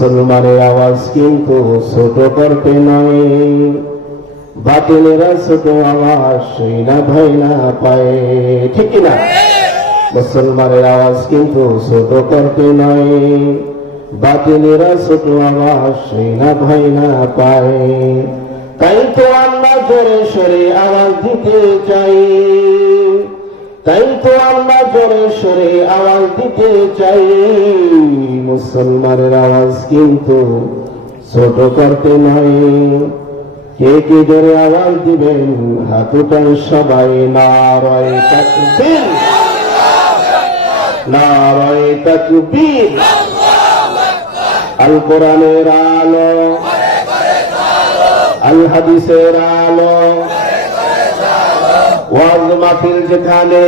মুসলমানের আওয়াজ কিন্তু ছোট করতে নয়, বাতিলেরা ছোট আওয়াজ শুই না ভয় না পায়, ঠিক না? মুসলমানের আওয়াজ কিন্তু ছোট করতে নয়, বাতিলেরা ছোট আওয়াজ শুই না ভয় না পায়। তাই তো আমরা জোরে সরে আওয়াজ দিতে চাই, তাই তো আমরা জোরে সরে আওয়াজ দিতে চাই। মুসলমানের আওয়াজ কিন্তু ছোট করতে নয়। কে কে জোরে আওয়াজ দিবেন হাত উঠান সবাই। নারায়ে তাকবীর, নারায়ে তাকবীর। আল কোরআনের আলো, আল হাদিসের আলো, ওয়াজ মাহফিল যেখানে,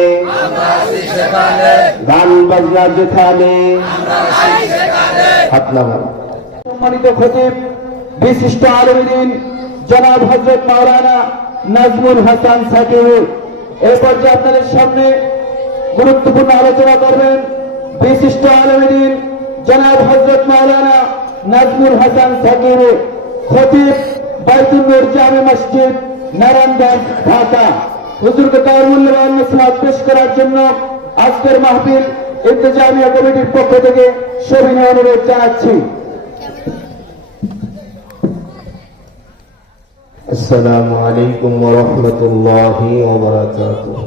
গান বাজনা যেখানে, হাত নামান। সম্মানিত খতিব বিশিষ্ট আলেমে দ্বীন জনাব হযরত মাওলানা নাজমুল হাসান সাকিব এই পর্যায়ে আপনাদের সামনে গুরুত্বপূর্ণ আলোচনা করবেন বিশিষ্ট আলেমে দ্বীন জনাব হযরত মাওলানা নাজমুল হাসান সাকিব, খতিব বাইতুল নূর জামে মসজিদ, নারায়ণগঞ্জ, ঢাকা। হুজুরকে তার মূল্যবান নসিহত পেশ করার জন্য আজকের মাহফিল ইন্তেজামিয়া কমিটির পক্ষ থেকে সবিনয় অনুরোধ জানাচ্ছি। আসসালামু আলাইকুম ওয়া রাহমাতুল্লাহি ওয়া বারাকাতুহু।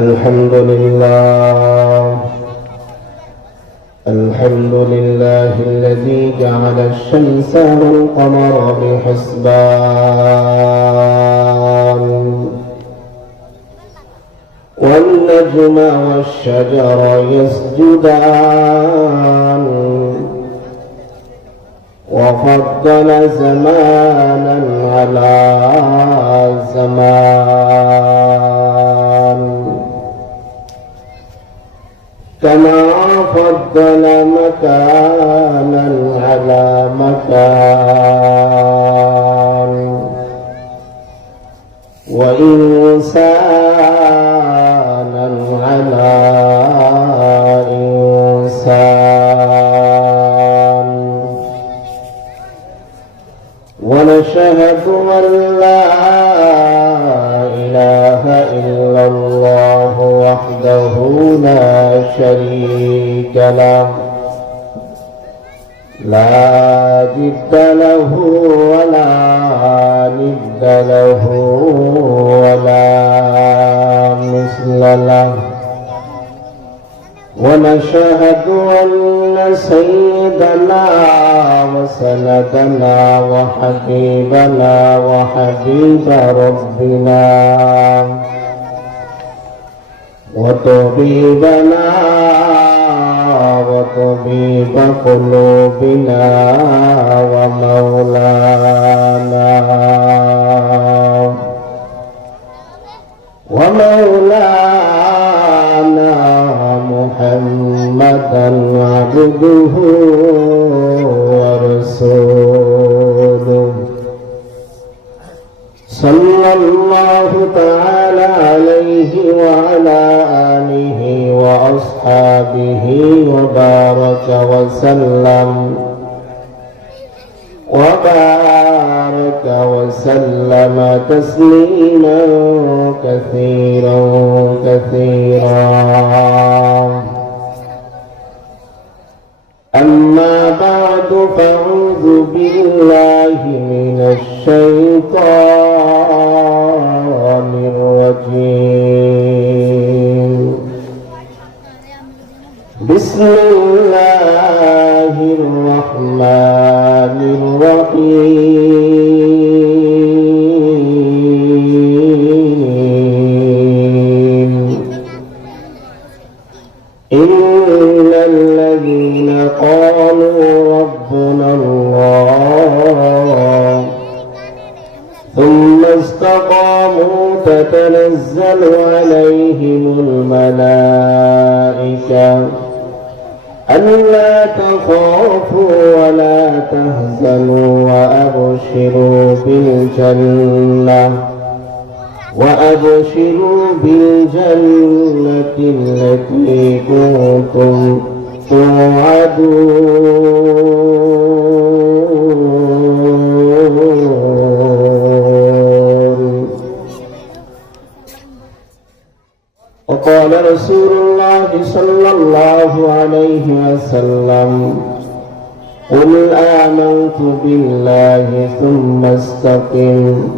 আলহামদুলিল্লাহ, আলহামদুলিল্লাহিল্লাযী জা'আলা আশ-শামসা ওয়াল কমারা বিহিসবান ওয়ান নাজমা ওয়াশ-শাজারা ইয়াসজুদান وفضل زمانا على زمان كما فضل مكانا على مكان وإنسانا على إنسان. ونشهد أن لا إله إلا الله وحده لا شريك له، لا ضد له ولا ند له ولا مثل له. ونشهد أن سيدنا وسندنا وحبيبنا وحبيب ربنا وطبيبنا وطبيب قلوبنا ومولانا محمدا عبده ورسوله صلى الله تعالى عليه وعلى آله وأصحابه وبارك وسلم تسليما كثيرا كثيرا. أما بعد فأعوذ بالله من الشيطان الرجيم. بسم الله الرحمن الرحيم. إن الذين قالوا ربنا الله ثم استقاموا تتنزل عليهم الملائكة ألا تخافوا ولا تحزنوا وأبشروا بالجنة التي كنتم توعدون وقال رسول الله صلى الله عليه وسلم قل آمنت بالله ثم استقم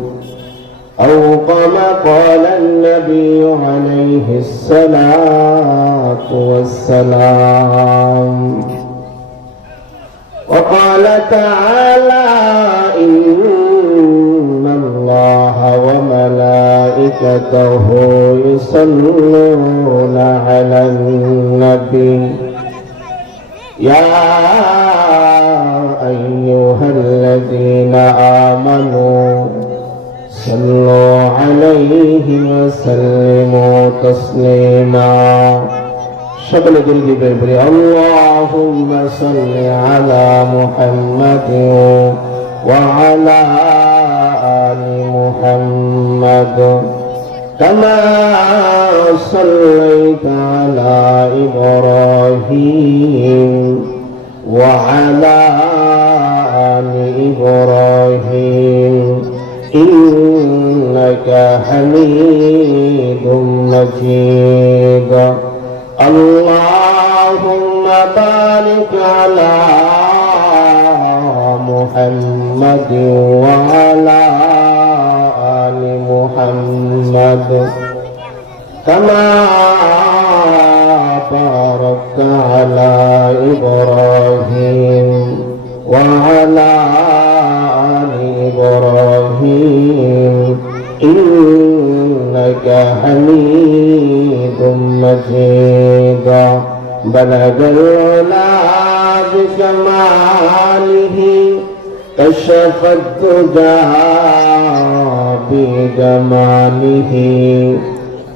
أو كما قال النبي عليه الصلاة والسلام وقال تعالى إن الله وملائكته يصلون على النبي يا أيها الذين آمنوا صلوا عليه وسلموا تسليما شغل جلدي بيبري اللهم صل على محمد وعلى آل محمد كما صليت على إبراهيم وعلى آل إبراهيم إنك حميد مجيد اللهم بارك على محمد وعلى آل محمد كما باركت على إبراهيم وعلى آل إبراهيم إنك حميد مجيد بلغ العلا بكماله كشف الدجى بجماله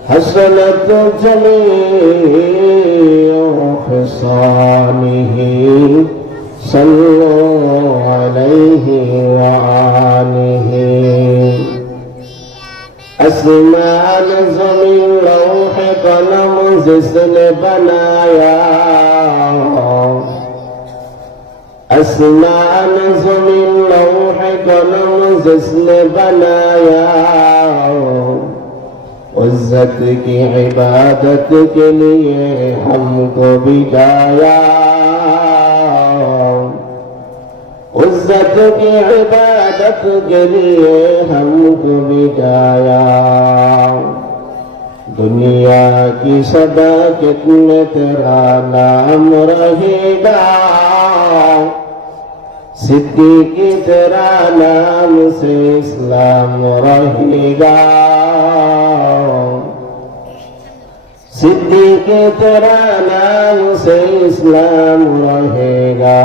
حسنت جميع خصاله صلوا عليه وآله أسماء زمين لوح قلم جسن بنايا أسماء زمين لوح قلم جسن بنايا عزت کی عبادت کے لیے ہم کو بجایا عزت کی عبادت کے لیے ہم کو بجایا دنیا کی صداقت میں تیرا نام رہے گا صدیق تیرا نام سے اسلام رہے گا صدیق تیرا نام سے اسلام رہے گا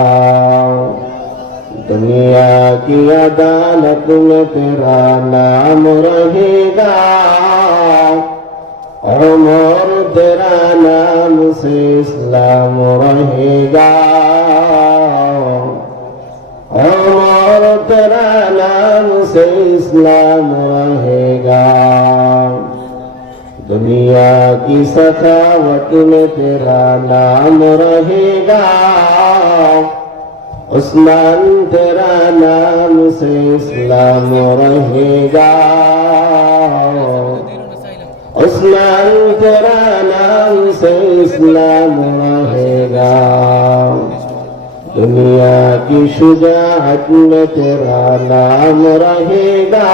دنیا کی عدالت میں تیرا نام رہے گا عمر تیرا نام سے اسلام رہے گا عمر تیرا نام سے اسلام رہے گا دنیا کی سخاوت میں تیرا نام رہے گا عثمان تیرا نام سے اسلام رہے گا عثمان تیرا نام سے اسلام رہے گا دنیا کی شجاعت میں تیرا نام رہے گا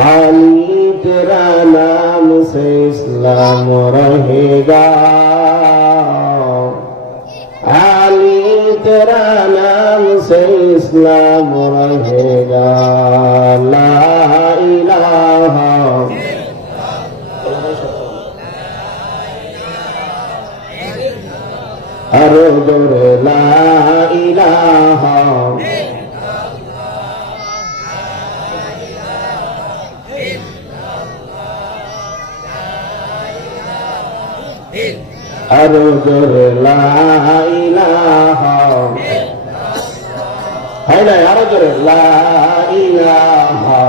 علی تیرا نام سے اسلام رہے گا علی تیرا نام سے اسلام رہے گا لا الہ ارجو لا الہ ارجو لا الہ ہے نا ارجو لا الہ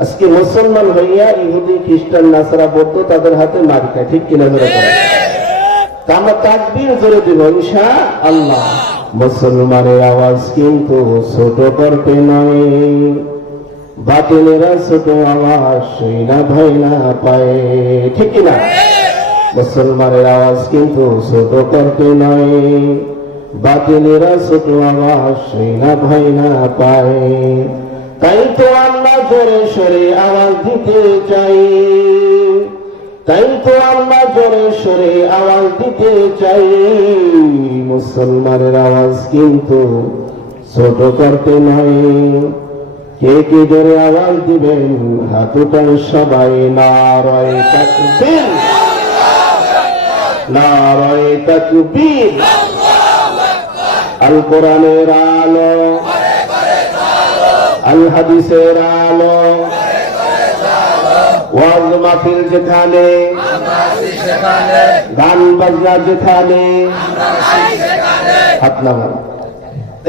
আজকে মুসলমান হইয়া ইহুদি খ্রিস্টান নাসারা বৌদ্ধ তাদের হাতে মার খায়, ঠিক কিনা জোরে বলেন? তা আমরা তাকবীর জোরে দিব ইনশাআল্লাহ। মুসলমানের আওয়াজ কিন্তু ছোট করতে নয়, বাতিলেরা ছোট আওয়াজ শুইনা ভয় না পায়, ঠিক কিনা? মুসলমানের আওয়াজ কিন্তু ছোট করতে নয়, বাতিলেরা ছোট আওয়াজ শুইনা ভয় না পায়। তাই তো আমরা জোরে সরে আওয়াজ দিতে চাই, তাই তো আমরা জোরে সরে আওয়াজ দিতে চাই। মুসলমানের আওয়াজ কিন্তু ছোট করতে নয়। কে কে জোরে আওয়াজ দিবেন হাত উঠান সবাই। নারায়ে তাকবীর, নারায়ে তাকবীর। আল কোরআনের আলো, আল হাদিসের আলো, ওয়াজ মাহফিল যেখানে, গান বাজনা যেখানে, হাত নামান।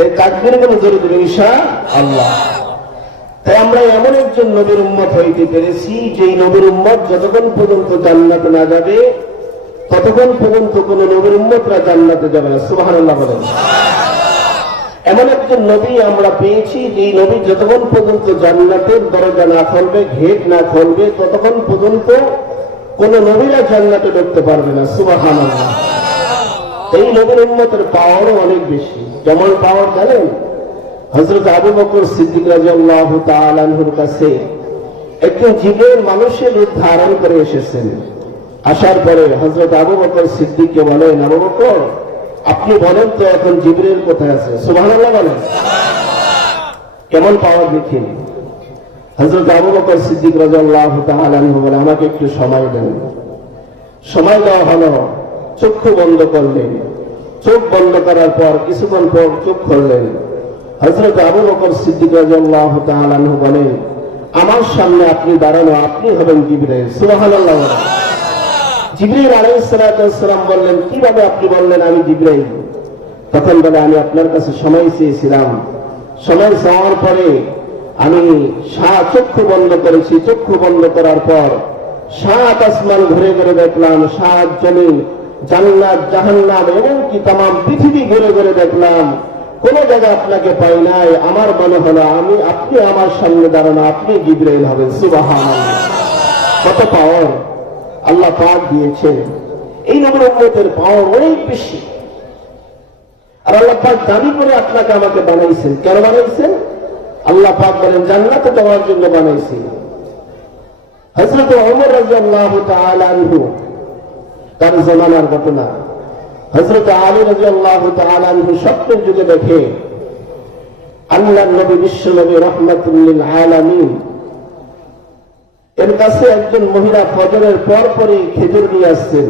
এই তাকবীর গুলো জোরে দিবেন ইনশাআল্লাহ। তাই আমরা এমন একজন নবীর উম্মত হইতে পেরেছি, যেই নবীর উম্মত যতক্ষণ পর্যন্ত জান্নাতে না যাবে ততক্ষণ পর্যন্ত কোন নবীর উম্মতরা জান্নাতে যাবে না। সুবহানাল্লাহ বলেন। এমন একজন নবী আমরা পেয়েছি, যে নবী যতক্ষণ পর্যন্ত জান্নাতের দরজা না খুলবে, গেট না খুলবে, ততক্ষণ পর্যন্ত কোন নবীরা জান্নাতে ঢুকতে পারবে না। সুবহানাল্লাহ। এই নবীর উম্মতের পাওয়ারও অনেক বেশি। যেমন পাওয়ার জানেন, হযরত আবু বকর সিদ্দিক রাদিয়াল্লাহু তাআলা আনহুর কাছে একজন জিবরিল মানুষের রূপ ধারণ করে এসেছেন। আসার পরে হযরত আবু বকর সিদ্দিককে বলেন, আবু বকর আপনি বলেন তো এখন জিবরিল কোথায় আছে? সুবহানাল্লাহ বলেন। কেমন পাওয়ার দেখেন। হযরত আবু বকর সিদ্দিক রাদিয়াল্লাহু তাআলা আনহু বলেন, আমাকে একটু সময় দেন। সময় দেওয়া হলো, চক্ষু বন্ধ করলেন। চোখ বন্ধ করার পর কিছুক্ষণ পর চোখ খুললেন। হযরত আবু বকর সিদ্দিক রাদিয়াল্লাহু তাআলা আনহু বলেন, আমার সামনে আপনি দাঁড়ানো, আপনি হবেন জিবরিল। সুবহানাল্লাহ। জিবরিল আলাইহিস সালাতু ওয়াস সালাম বললেন, কিভাবে আপনি বললেন আমি জিবরিল? তখন বলে, আমি আপনার কাছে সময় চেয়েছিলাম, সময় চাওয়ার পরে আমি চক্ষু বন্ধ করেছি। চক্ষু বন্ধ করার পর 7 আসমান ঘুরে ঘুরে দেখলাম, 7 জমিন, জান্নাত, জাহান্নাম, এমনকি তামাম পৃথিবী ঘুরে ঘুরে দেখলাম, কোন জায়গায় আপনাকে পাই নাই। আমার মনে হলো আপনি আমার সামনে দাঁড়ানো, আপনি জিবরাইল হবেন। সুবহানাল্লাহ। কত পাওয়ার আল্লাহ পাক দিয়েছেন। এই নবীর উম্মতের পাওয়ার অনেক বেশি। আর আল্লাহ পাক দাবি করে আপনাকে আমাকে বানাইছেন। কেন বানাইছেন? আল্লাহ পাক বলেন জান্নাতে যাওয়ার জন্য বানাইছি। হযরত ওমর রাদিয়াল্লাহু তাআলা আনহু তার জামানার ঘটনা। হযরত আলী রাদিয়াল্লাহু তাআলা আনহু স্বপ্নের যুগে দেখে আল্লাহর নবী, বিশ্ব নবী, রাহমাতুল লিল আলামিন, এর কাছে একজন মহিলা ফজরের পর পরই খেজুর নিয়ে আসছেন,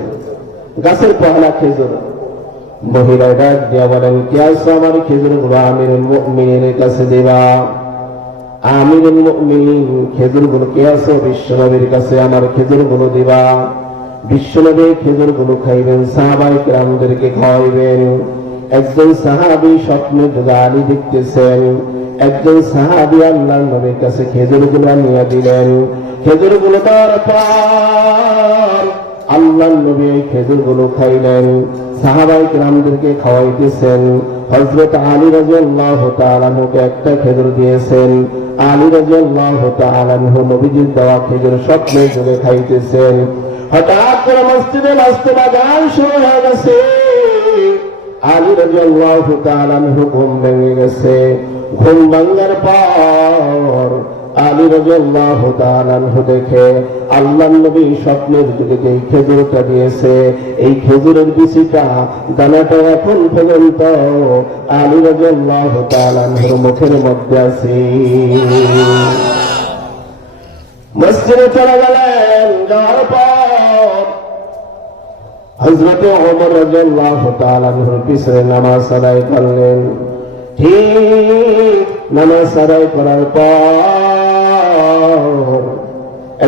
গাছের পহলা খেজুর। মহিলা ডাক দিয়া বলেন, কে আসছো আমার খেজুরগুলো আমিরুল মুমিনিনের কাছে দিবা। আমিরুল মুমিনিন, খেজুরগুলো কে আসো? বিশ্বনবীর কাছে আমার খেজুরগুলো দিবা। বিশ্বনবী খেজুরগুলো খাইবেন, সাহাবায়ে কেরামদেরকে খাওয়াইবেন। একজন সাহাবী স্বপ্নে আলী দেখতেছেন, একজন সাহাবী আল্লাহর নবীর কাছে খেজুরগুলো নিয়ে দিলেন। খেজুরগুলো দেওয়ার পর আল্লাহর নবী এই খেজুরগুলো খাইলেন, সাহাবায়ে কেরামদেরকে খাওয়াইতেছেন। হযরত আলী রাদিয়াল্লাহু তাআলা আনহুকে একটা খেজুর দিয়েছেন। আলী রাদিয়াল্লাহু তাআলা আনহু নবীজির দেওয়া খেজুর স্বপ্নে যুগে খাইতেছেন। হঠাৎ করে মসজিদে নাচতে গান শুরু হয়ে গেছে। আলী রাদিয়াল্লাহু তাআলা আনহু ঘুম ভেঙে গেছে। ঘুম ভাঙার পর আলী রাদিয়াল্লাহু তাআলা আনহু দেখে আল্লাহর নবী স্বপ্নের যুগে যে খেজুরটা দিয়েছে, এই খেজুরের বিচিটা, দানাটা এখন পর্যন্ত আলী রাদিয়াল্লাহু তাআলা আনহুর মুখের মধ্যে আছে। মসজিদে চলে গেলেন। যাওয়ার পর হযরত ওমর রাদিয়াল্লাহু তাআলা আনহুর পিছনে নামাজ আদায় করলেন। ঠিক নামাজ আদায় করার পর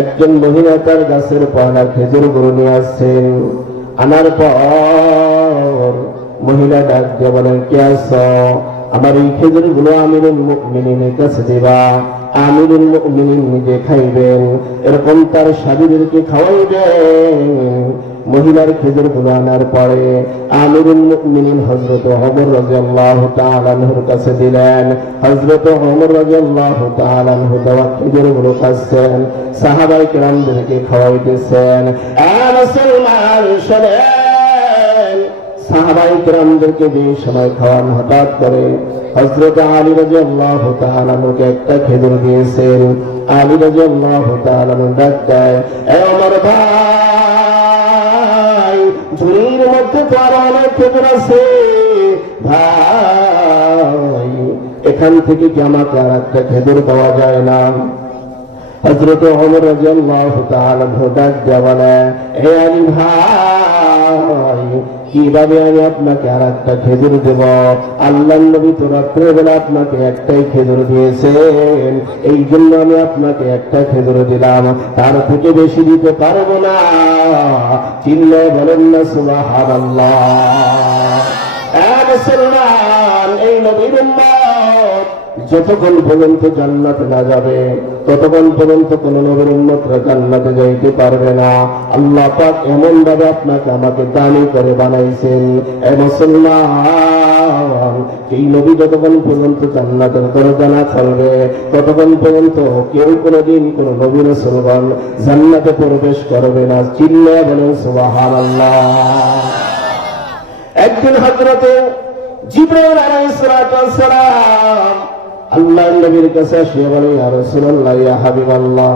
একজন মহিলা তার গাছের পহলা খেজুর গুলো নিয়ে আসছেন। আনার পর মহিলা ডাক দিয়ে বলেন, কে আসো? আমার এই খেজুর গুলো আমিরুল মুমিনিনের কাছে দিবা। আমিরুল মুমিনিন নিজে খাইবেন, এরকম তার স্বামীদেরকে খাওয়াইবেন। মহিলার খেজুরগুলো আনার পরে আমিরুল মুমিনিন হযরত ওমর রাদিয়াল্লাহু তাআলা আনহুর কাছে দিলেন। হযরত ওমর রাদিয়াল্লাহু তাআলা আনহু দেওয়া খেজুরগুলো খাচ্ছেন, সাহাবায়ে কেরামদেরকে খাওয়াইতেছেন। মুসলমান শোনেন, সাহাবায়ে কেরামদেরকে যে সময় খাওয়ান, হঠাৎ করে হযরত আলী রাদিয়াল্লাহু তাআলা আনহুকে একটা খেজুর দিয়েছেন। আলী রাদিয়াল্লাহু তাআলা আনহু ডাক দেয়, এ ওমর ভাই, ঝুড়ির মধ্যে তো আরো অনেক খেজুর আছে ভাই, এখান থেকে কি আমাকে আর একটা খেজুর দেওয়া যায় না? হযরত ওমর রাদিয়াল্লাহু তাআলা আনহু ডাক দিয়ে বলে, হে আলী ভাই, কিভাবে আমি আপনাকে আর একটা খেজুর দেব? আল্লাহর নবী তো রাত্রেবেলা আপনাকে একটাই খেজুর দিয়েছেন, এই জন্য আমি আপনাকে একটা খেজুর দিলাম, তার থেকে বেশি দিতে পারবো না। চিল্লায় বলেন না সুবহানাল্লাহ। মুসলমান, এই নবীর উম্মত যতক্ষণ পর্যন্ত জান্নাতে না যাবে, ততক্ষণ পর্যন্ত কোন নবীর উম্মতরা জান্নাতে যাইতে পারবে না। আল্লাহ পাক এমন ভাবে আপনাকে আমাকে দানি করে বানাইছেন। এ মুসলমান, এই নবী যতক্ষণ পর্যন্ত জান্নাতের দরজা না খুলবে, ততক্ষণ পর্যন্ত কেউ কোনদিন কোন নবী রাসূলগণ জান্নাতে প্রবেশ করবে না। চিল্লায়া বলেন সুবহানাল্লাহ। একদিন হযরতে জিবরাইল আলাইহিস সালাম আল্লাহর নবীর কাছে এসে বলে, ইয়া রাসূলুল্লাহ, ইয়া হাবিবাল্লাহ,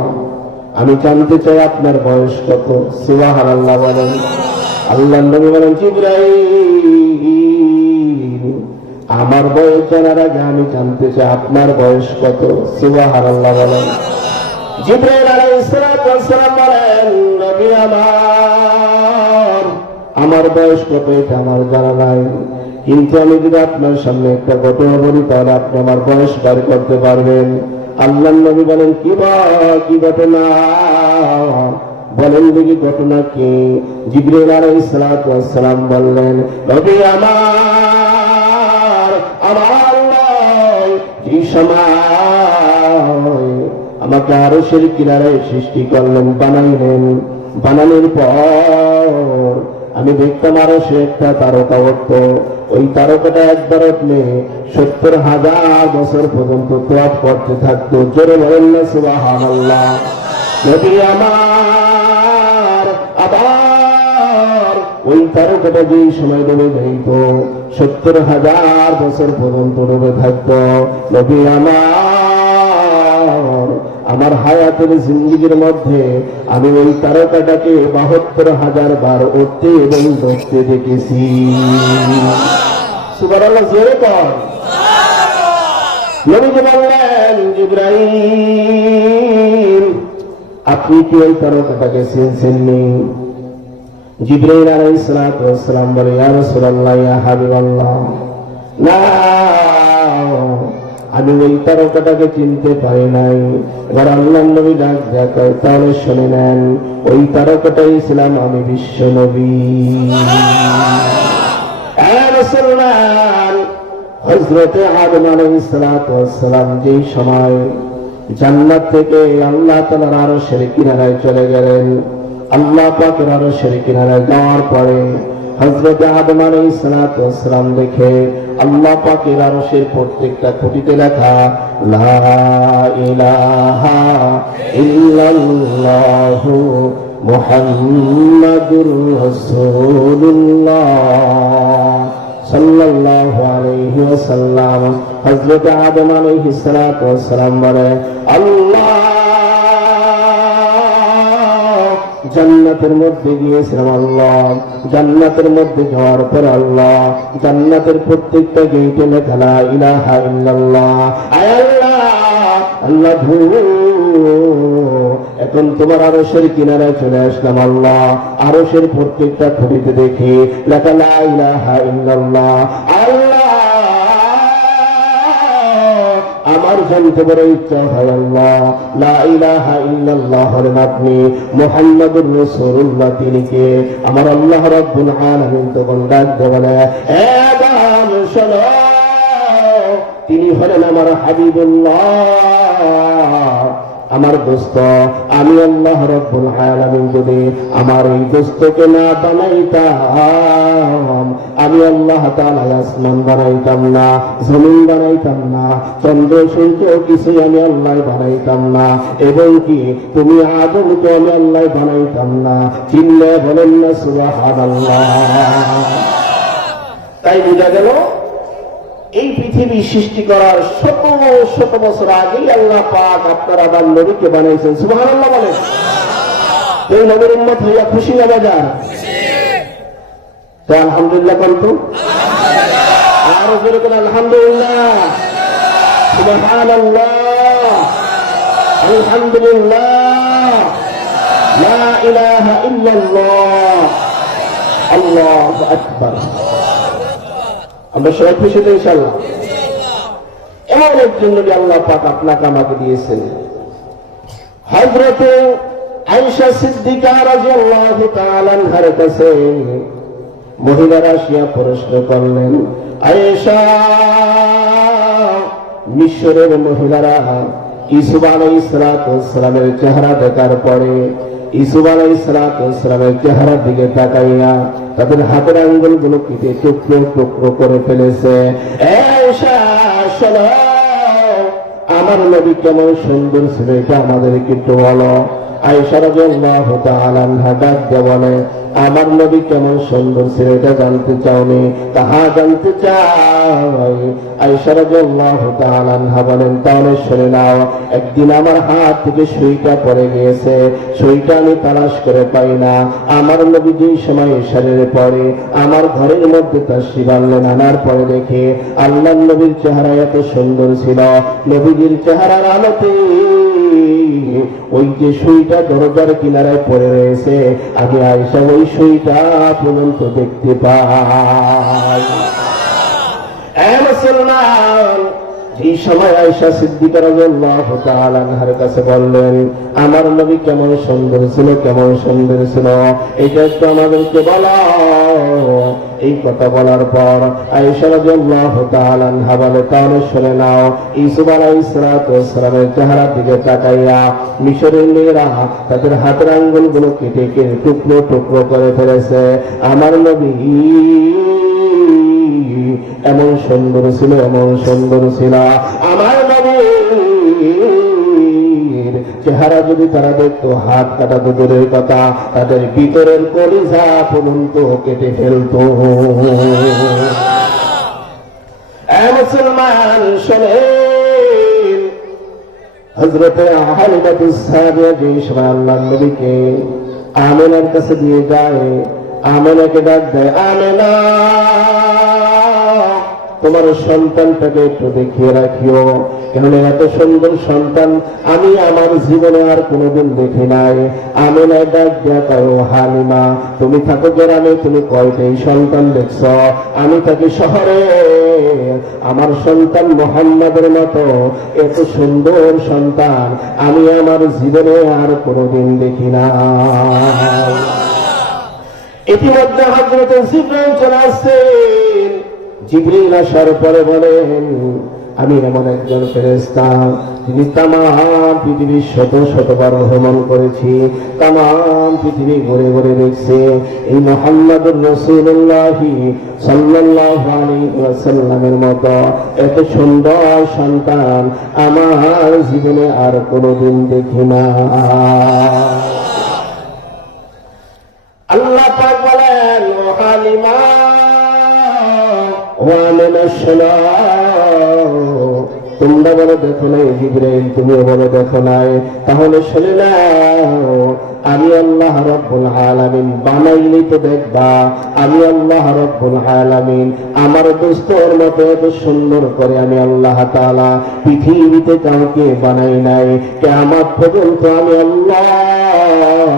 আমি জানতে চাই আপনার বয়স কত? সুবহানাল্লাহ বলেন। আল্লাহর নবী বলেন, জিবরাইল, আমার বয়স জানার আগে আমি জানতে চাই আপনার বয়স কত? সুবহানাল্লাহ বলেন। জিবরাইল আলাইহিস সালাম বলেন, নবী আমার বয়স কত এটা আমার জানা নাই, কিন্তু আমি যদি আপনার সামনে একটা ঘটনা বলি তাহলে আপনি আমার বয়স বার করতে পারবেন। আল্লাহর নবী বলেন, কি ঘটনা বলেন দেখি, ঘটনা কি? জিবরাইল আলাইহিস সালাম বললেন, নবী আমার আল্লাহ যে সময় আমাকে আরশের কিনারায় সৃষ্টি করলেন, বানাইলেন, বানানোর পর আমি দেখতাম আরশে একটা তারকা উঠত। ওই তারকাটা একবার উঠলে ৭০,০০০ বছর পর্যন্ত তোয়াফ করতে থাকতো। জোরে বলেন না সুবহানাল্লাহ। নবী আমার আবার ওই তারকাটা যেই সময় ডুবে যাইত, ৭০,০০০ বছর পর্যন্ত ডুবে থাকতো। নবী আমার হায়াতের জিন্দেগীর মধ্যে আমি ওই তারকাটাকে ৭২,০০০ বার উঠতে এবং ডুবতে দেখেছি। সুবহানাল্লাহ, জোরে কর। নবীজি বললেন, জিবরাইল, আপনি কি ওই তারকাটাকে চিনছেননি? জিবরাইল আলাইহিস সালাম বলে, ইয়া রাসূলুল্লাহ, ইয়া হাবিবাল্লাহ, না, আমি ওই তারকাটাকে চিনতে পারি নাই। এবার আল্লাহর নবী ডাক দেয়, তাহলে শুনে নেন, ওই তারকাটাই ছিলাম আমি, বিশ্ব নবী। মুসলমান, হযরতে আদম আলাইহিস সালাম যেই সময় জান্নাত থেকে আল্লাহ তাআলার আরশের কিনারায় চলে গেলেন, আল্লাহ পাকের আরশের কিনারায় যাওয়ার পরে হযরত আদম আলাইহিস সালাম দেখে আল্লাহ পাকের আরশের প্রত্যেকটা খুঁটিতে লেখা লা ইলাহা ইল্লাল্লাহু মুহাম্মাদুর রাসূলুল্লাহ সাল্লাল্লাহু আলাইহি ওয়াসাল্লাম। হযরত আদম আলাইহিস সালাম বলে, আল্লাহ জান্নাতের মধ্যে গিয়েছিলাম, আল্লাহ জান্নাতের মধ্যে যাওয়ার পর আল্লাহ জান্নাতের প্রত্যেকটা গেটে লেখা লা ইলাহা ইল্লাল্লাহ। আয় আল্লাহ, এখন তোমার আরশের কিনারায় চলে আসলাম, আল্লাহ আরশের প্রত্যেকটা খুঁটিতে দেখি লেখা লা ইলাহা ইল্লাল্লাহ। আল্লাহ, আমার জানতে বড় ইচ্ছা হয়, আল্লাহ লা ইলাহা ইল্লাল্লাহ হলেন আপনি, মুহাম্মাদুর রাসূলুল্লাহ তিনি কে? আমার আল্লাহ রাব্বুল আলামিন তখন ডাক দিয়ে বলে, আদম শোনো, তিনি হলেন আমার হাবিবুল্লাহ, আমার দোস্ত। আমি আল্লাহ রাব্বুল আলামিন যদি আমার এই দোস্তকে না বানাইতাম, আমি আল্লাহ তাআলা আসমান বানাইতাম না, জমিন বানাইতাম না, চন্দ্র সূর্য কিছুই আমি আল্লাহ বানাইতাম না, এবং কি তুমি আদমকে আমি আল্লাহ বানাইতাম না। চিল্লে বলেন না সুবহানাল্লাহ। তাই বুঝা গেল এই পৃথিবী সৃষ্টি করার শত শত বছর আগেই আল্লাহ পাক আপনার আবার নবীকে বানাইছেন। সুবহানাল্লাহ বলেন। এই নবীর উম্মত হইয়া খুশি না বাজার? তো আলহামদুলিল্লাহ বলতো, আর জোরে করে আলহামদুলিল্লাহ, সুবহানাল্লাহ, আলহামদুলিল্লাহ, লা ইলাহা ইল্লাল্লাহ, আল্লাহু আকবার। আমরা সবাই খুশি তো ইনশাআল্লাহ। এমন একজন নবী আল্লাহ পাক আপনাকে আমাকে দিয়েছেন। হযরতে আয়েশা সিদ্দিকা রাদিয়াল্লাহু তাআলা আনহার কাছে মহিলারা আসিয়া প্রশ্ন করলেন, আয়েশা, মিশরের মহিলারা ইউসুফ আলাইহিস সালামের চেহারা দেখার পরে ইউসুফ আলাইহিস সালামের চেহারার দিকে তাকাইয়া তাদের হাতের আঙ্গুলগুলো কেটে টুকরো টুকরো করে ফেলেছে। আয়েশা শোনো, আমার নবী কেমন সুন্দর ছিল এটা আমাদেরকে একটু বলো। আয়েশা রাদিয়াল্লাহু তাআলা আনহা ডাক দিয়ে বলে, আমার নবী কেমন সুন্দর ছিল এটা জানতে চাওনি? তাহা জানতে চাই। আয়েশা রাদিয়াল্লাহু তাআলা আনহা বলেন, তাহলে শুনে নাও। একদিন আমার হাত থেকে সুইটা পড়ে গিয়েছে, সুইটা আমি তালাশ করে পাই না। আমার নবী যেই সময় শরীরে পড়ে আমার ঘরের মধ্যে তাশরিফ আনলেন, আনার পরে দেখে আল্লাহর নবীর চেহারা এত সুন্দর ছিল। নবীজির চেহারার আলোতে ওই যে সুইটা দরজার কিনারায় পড়ে রয়েছে, আমি আয়েশা ওই সুইটা পর্যন্ত দেখতে পাই। মুসলমান, এই সময় আয়েশা সিদ্দিকা রাদিয়াল্লাহু তাআলা আনহার কাছে বললেন, আমার নবী কেমন সুন্দর ছিল, কেমন সুন্দর ছিল, এটা একটু আমাদেরকে বলো। এই কথা বলার পর আয়েশা রাদিয়াল্লাহু তাআলা আনহা বলে, তাহলে শুনে নাও। ইউসুফ আলাইহিস সালামের চেহারার দিকে তাকাইয়া মিশরের মেয়েরা তাদের হাতের আঙ্গুলগুলো কেটে কেটে টুকরো টুকরো করে ফেলেছে। আমার নবী এমন সুন্দর ছিল, এমন সুন্দর ছিল। আমার নবীর চেহারা যদি তারা দেখতো, হাত কাটা তো দূরের কথা, তাদের ভিতরের কলিজা পর্যন্ত কেটে ফেলতো। মুসলমান শোনেন, হযরতে হালিমাতুস সাদিয়া যে সময় আল্লাহর নবীকে আমিনার কাছে দিয়ে যায়, আমিনাকে ডাক দেয়, আমিনা, তোমার সন্তানটাকে একটু দেখিয়ে রাখিও, কেননা এত সুন্দর সন্তান আমি আমার জীবনে আর কোনোদিন দেখি নাই। আমিনা ডাক দেয়া কয়, হালিমা, তুমি থাকো গ্রামে, তুমি কয়টাই সন্তান দেখছ? আমি থাকি শহরে, আমার সন্তান মুহাম্মাদের মতো এত সুন্দর সন্তান আমি আমার জীবনে আর কোনোদিন দেখি না। ইতিমধ্যে হযরত জিবরীল চলে আসছেন। জিবরীল আসার পরে বলেন, আমি এমন একজন ফেরেশতা যিনি তামাম পৃথিবীর শত শতবার ভ্রমণ করেছি, তামাম পৃথিবী ঘুরে ঘুরে দেখছে এই মুহাম্মদুর রাসূলুল্লাহ সাল্লাল্লাহু আলাইহি ওয়াসাল্লামের মতো এত সুন্দর সন্তান আমার জীবনে আর কোনোদিন দেখি না। আল্লাহ পাক বলেন, হালিমা তোমরা বলে দেখো নাই, জিবরাইল তুমিও বলে দেখো নাই, তাহলে শুনে নাও, আমি আল্লাহ রাব্বুল আলামিন বানাইলেই তো দেখবা, আমি আল্লাহ রাব্বুল আলামিন আমার দোস্তর মতো এত সুন্দর করে আমি আল্লাহ তাআলা পৃথিবীতে কাউকে বানাই নাই। কিয়ামত পর্যন্ত আমি আল্লাহ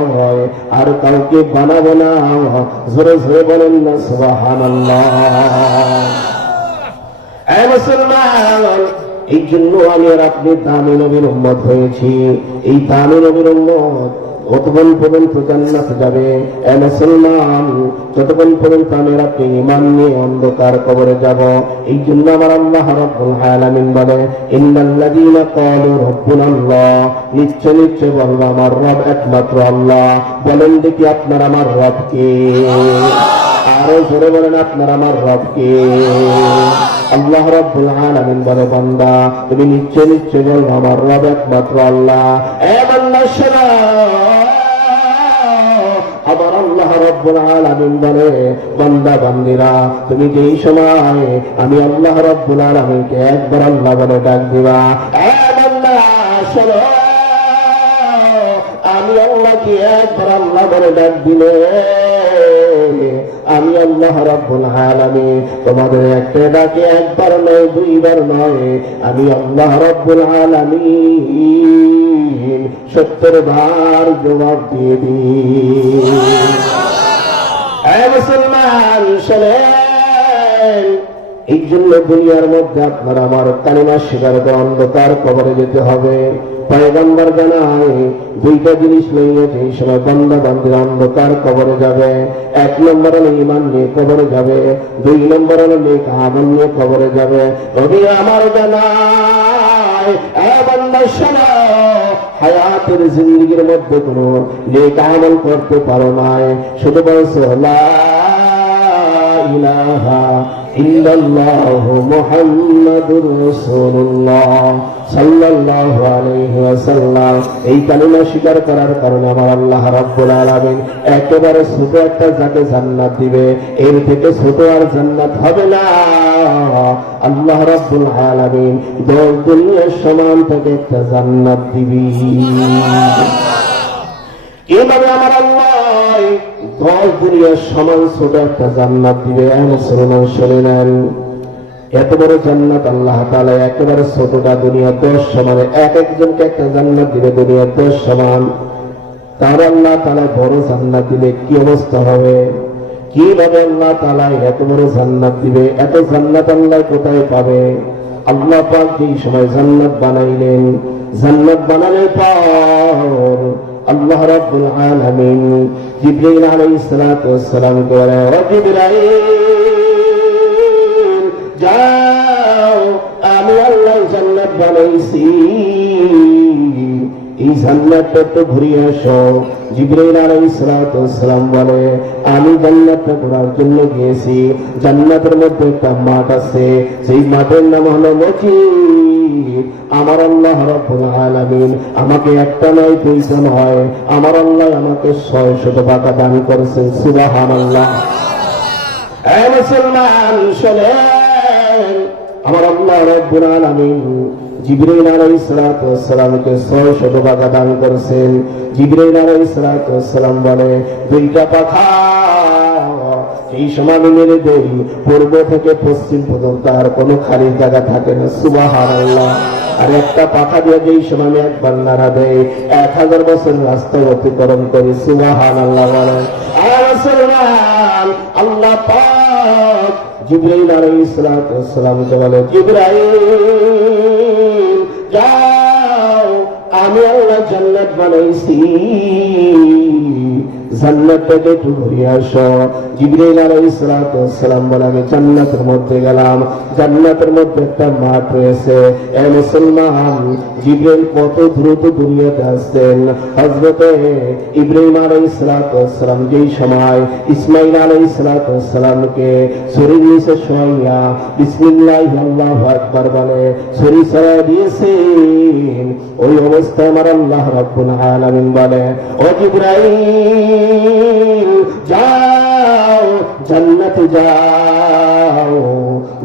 আর কাউকে বানাবো না। জোরে জোরে বলেন না সুবহানাল্লাহ। এ মুসলমান, এই জন্য আমি আর আপনি দামি নবীর উম্মত হয়েছি। এই দামি নবীর উম্মত কতক্ষণ পর্যন্ত জান্নাতে যাবে? এ মুসলমান, যতক্ষণ পর্যন্ত আমি আপনি ঈমান নিয়ে অন্ধকার কবরে যাব। এই জন্য আমার আল্লাহ রাব্বুল আলামিন বলে, ইন্নাল্লাযীনা ক্বালু রাব্বুনাল্লাহ, নিশ্চয় নিশ্চয় বলবো আমার রব একমাত্র আল্লাহ। বলেন দেখি আপনার আমার রব কে? আরো জোরে বলেন, আপনার আমার রব কে? আল্লাহ রাব্বুল আলামিন বলে, বান্দা তুমি নিশ্চয় নিশ্চয় বলবো আমার রব একমাত্র আল্লাহ। এ বান্দা শোনো, আবার আল্লাহ রাব্বুল আলামিন বলে, বান্দা বান্দিরা তুমি যেই সময় আমি আল্লাহ রাব্বুল আলামিনকে একবার আল্লাহ বলে ডাক দিবা, এ বান্দা শোনো, আমি আল্লাহকে একবার আল্লাহ বলে ডাক দিলে আমি আল্লাহ রাব্বুল আলামিন তোমাদের একটা ডাকে একবার নয়, দুইবার নয়, আমি আল্লাহ রাব্বুল আলামিন 70 বার জবাব দিয়ে দিই। মুসলমান শোনেন, এই জন্য দুনিয়ার মধ্যে আপনার আমার কালিমা স্বীকার করে অন্ধকার কবরে যেতে হবে। পয়গম্বর জানায় দুইটা জিনিস লইয়ে যেই সময় বান্দা বান্দিরা অন্ধকার কবরে যাবে, 1 নম্বর হলো ঈমান নিয়ে কবরে যাবে, 2 নম্বর হলো নেক আমল নিয়ে কবরে যাবে। নবী আমার জানায়, এ বান্দা শোনো, হায়াতের জিন্দেগির মধ্যে কোনো নেক আমল করতে পারো নাই, শুধু বলছো লা ইলাহা ইল্লাল্লাহু মুহাম্মাদুর রাসূলুল্লাহ সাল্লাল্লাহু আলাইহি ওয়াসাল্লাম। এই কালিমা স্বীকার করার কারণে আমার আল্লাহ রাব্বুল আলামিন একেবারে ছোট একটা যাকে জান্নাত দিবে, এর থেকে ছোট আর জান্নাত হবে না। আল্লাহ রাব্বুল আলামিন 10 দুনিয়ার সমান থেকে একটা জান্নাত দিবি। এভাবে আমার আল্লাহ 10 দুনিয়ার সমান ছোট একটা জান্নাত দিবে। মুসলমান শুনে নেন, এত বড় জান্নাত আল্লাহ তাআলা একেবারে ছোটটা দুনিয়া 10 সমানে এক একজনকে একটা জান্নাত দিবে দুনিয়া 10 সমান। তার আল্লাহ তাআলা বড় জান্নাত দিলে কি অবস্থা হবে? কিভাবে আল্লাহ তাআলা এত বড় জান্নাত দিবে? এত জান্নাত আল্লাহ কোথায় পাবে? আল্লাহ পাক যেই সময় জান্নাত বানাইলেন, জান্নাত বানানোর পর আল্লাহ রাব্বুল আলামিন জিবরাইল আলাইহিস সালাতু ওয়াস সালামকে বলে, ও জিবরাইল যাও, আমি আল্লাহ জান্নাত বানাইছি, এই জান্নাতটা তো ঘুরিয়ে আসো। জিবরাইল আলাইহিস সালাতু ওয়াস সালাম বলে, আমি জান্নাতটা ঘোরার জন্য গিয়েছি, জান্নাতের মধ্যে একটা মাঠ আছে, সেই মাঠের নাম হলো মসজিদ। আমার আল্লাহ রাব্বুল আলামিন আমাকে একটা নয়, দুইটা নয়, আমার আল্লাহ আমাকে 600 টাকা দান করেছেন। সুবহানাল্লাহ। এ মুসলমান শোনেন, আমার আল্লাহ রাব্বুল আলামিন জিবরাইল আলাইহিস সালাতু ওয়াস সালামকে 600 টাকা দান করেছেন। জিবরাইল আলাইহিস সালাতু ওয়াস সালাম বলে, 2টা পাখা এই সময় মেরে দেই, পূর্ব থেকে পশ্চিম পর্যন্ত আর কোনো খালি জায়গা থাকে না। সুবহানাল্লাহ। আর একটা পাখা দিয়ে যেই সময় আমি একবার নাড়া দেই, 1000 বছর রাস্তা অতিক্রম করি। সুবহানাল্লাহ বলেন। আর মুসলমান, আল্লাহ পাক জিবরাইল আলাইহিস সালাতু ওয়াস সালামকে বলে, জিবরাইল যাও, আমি আল্লাহ জান্নাত বানাইছি, জান্নাতটাকে একটু ঘুরিয়ে আসো। জিবরাইল আলাইহিস সালাতু ওয়াস সালাম বলে, আমি জান্নাতের মধ্যে গেলাম, জান্নাতের মধ্যে একটা মাঠ রয়েছে। এ মুসলমান, জিবরাইল কত দ্রুত দুনিয়াতে আসছেন। হযরতে ইব্রাহিম আলাইহিস সালাতু ওয়াস সালাম যেই সময় ইসমাঈল আলাইহিস সালাতু ওয়াস সালামকে ছুরির নিচে শোয়াইয়া বিসমিল্লাহি আল্লাহু আকবার বলে ছুরি ছড়াই দিয়েছেন, ওই অবস্থায় আমার আল্লাহ রাব্বুল আলামিন বলে, ও জিবরাইল যাও, জান্নাতে যাও,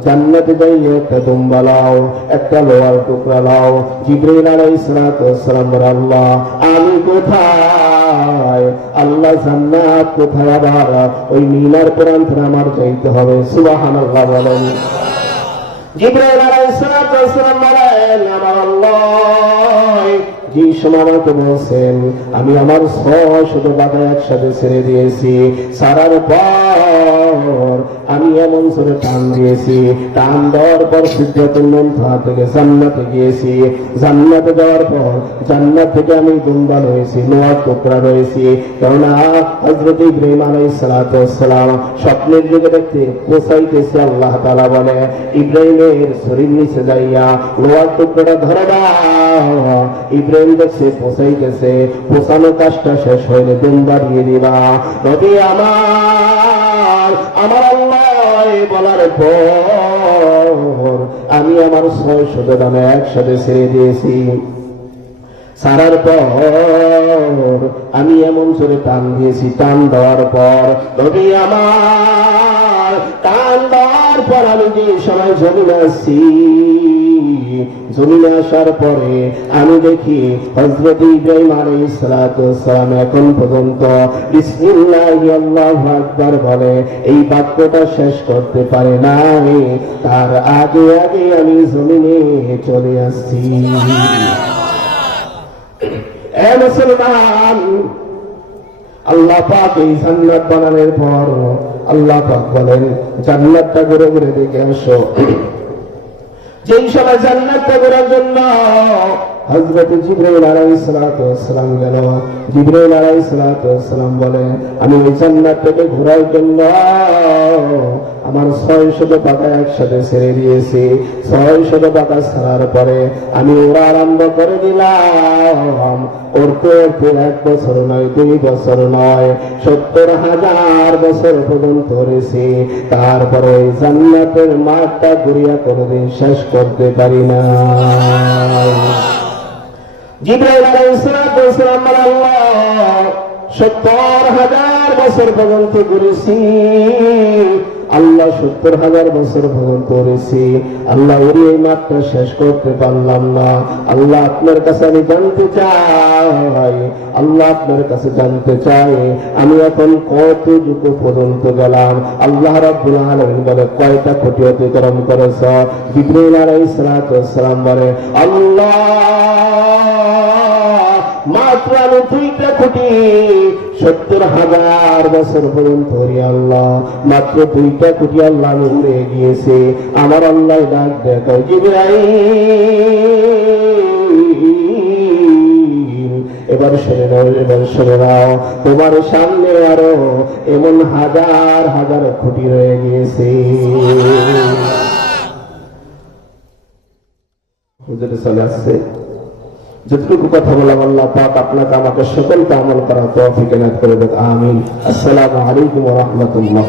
জান্নাতে যাইয়ে একটা দুম্বা লাও, একটা লোহার টুকরা লাও। জিবরাইল আলাইহিস সালাতু ওয়াস সালাম বলে, আল্লাহ আমি কোথায়? আল্লাহ জান্নাত কোথায়? আবার ওই নীলার প্রান্তে আমার যাইতে হবে। সুবহানাল্লাহ বলেন। জিবরাইল আলাইহিস সালাতু ওয়াস সালাম বলেন, আমার আল্লাহ যে সময় আমাকে বলছেন, আমি আমার 600 টাকা একসাথে ছেড়ে দিয়েছি, সারার পর আমি এমন জোরে টান দিয়েছি, টান দেওয়ার পর সিদরাতুল মুনতাহা থেকে জান্নাতে গিয়েছি। জান্নাতে যাওয়ার পর জান্নাত থেকে আমি দুম্বা রয়েছি, লোহার টুকরা রয়েছি। কেননা হযরত ইব্রাহিম আলাইহিস সালাতু ওয়াস সালাম স্বপ্নের যুগে দেখতে পৌঁছাইতেছে, আল্লাহ তাআলা বলে ইব্রাহিমের শরীর নিচে যাইয়া লোহার টুকরাটা ধরে দাও। ইব্রাহিম দেখছে পৌঁছাইতেছে, পৌঁছানো কাজটা শেষ হইলে দুম্বা দিয়ে দিবা। নবী আমার আল্লাহ বলার পর আমি আমার 600 দামে একসাথে ছেড়ে দিয়েছি। ছাড়ার পর আমি এমন জোরে টান দিয়েছি, টান দেওয়ার পর নবী আমার টান দেওয়ার পর আমি যে সময় জমিনে আসছি, জমিনে আসার পরে আমি দেখি হযরত ইব্রাহিম আলাইহিস সালাতু ওয়াস সালাম এখন পর্যন্ত বিসমিল্লাহি আল্লাহু আকবার বলে এই বাক্যটা শেষ করতে পারে নাই। তার আগে আগে আমি জমিনে চলে আসছি। এ মুসলমান, আল্লাহ পাক এই জান্নাত বানানোর পর আল্লাহ পাক বলেন জান্নাতটা ঘুরে ঘুরে দেখে আসো। যেই সময় জান্নাতটা ঘোরার জন্য হযরত জিবরাইল আলাইহিস সালাতু ওয়াস সালাম গেল, জিবরাইল আলাইহিস সালাতু ওয়াস সালাম বলে আমি ওই জান্নাতটাকে ঘোরার জন্য আমার 600 পাতা একসাথে ছেড়ে দিয়েছি। 600 পাতা ছাড়ার পরে আমি ওরা আরম্ভ করে দিলাম। ওরতে ওরতে 1 বছর নয়, 2 বছর নয়, 70,000 বছর পর্যন্ত রয়েছি। তারপরে ওই জান্নাতের মাঠটা ঘুরিয়া কোনোদিন শেষ করতে পারি না। জিবরাইল আলাইহিস সালাতু ওয়াস সালাম বলে আল্লাহ 70,000 বছর পর্যন্ত ঘুরেছি, আল্লাহ 70,000 বছর পর্যন্ত ঘুরেছি, আল্লাহ ওর এই মাত্রা শেষ করতে পারলাম না। আল্লাহ আপনার কাছে আমি জানতে চাই, আল্লাহ আপনার কাছে জানতে চাই আমি এখন কতটুকু পর্যন্ত গেলাম। আল্লাহ রাব্বুল আলামিন বলে কয়টা কোটি অতিক্রম করেছ? জিবরাইল আলাইহিস সালাতু ওয়াস সালাম বলে আল্লাহ মাত্র আমি 2টা কোটি 70,000 বছর পর্যন্ত আল্লাহ মাত্র 2টা কোটি আল্লাহ আমি উড়ে গিয়েছে। আমার আল্লাহ ডাক দেখায় জিবরাইল এবার শুনে নাও, এবার শুনে নাও, তোমার সামনে আরো এমন হাজার হাজার কোটি রয়ে গিয়েছে। হুজুরে চলে আসছে। যতটুকু কথা বললাম আল্লাহ পাক আপনাকে আমাকে সকলকে আমল করার তৌফিক এনায়েত করে দেন। আমিন। আসসালামু আলাইকুম ওয়া রাহমাতুল্লাহ।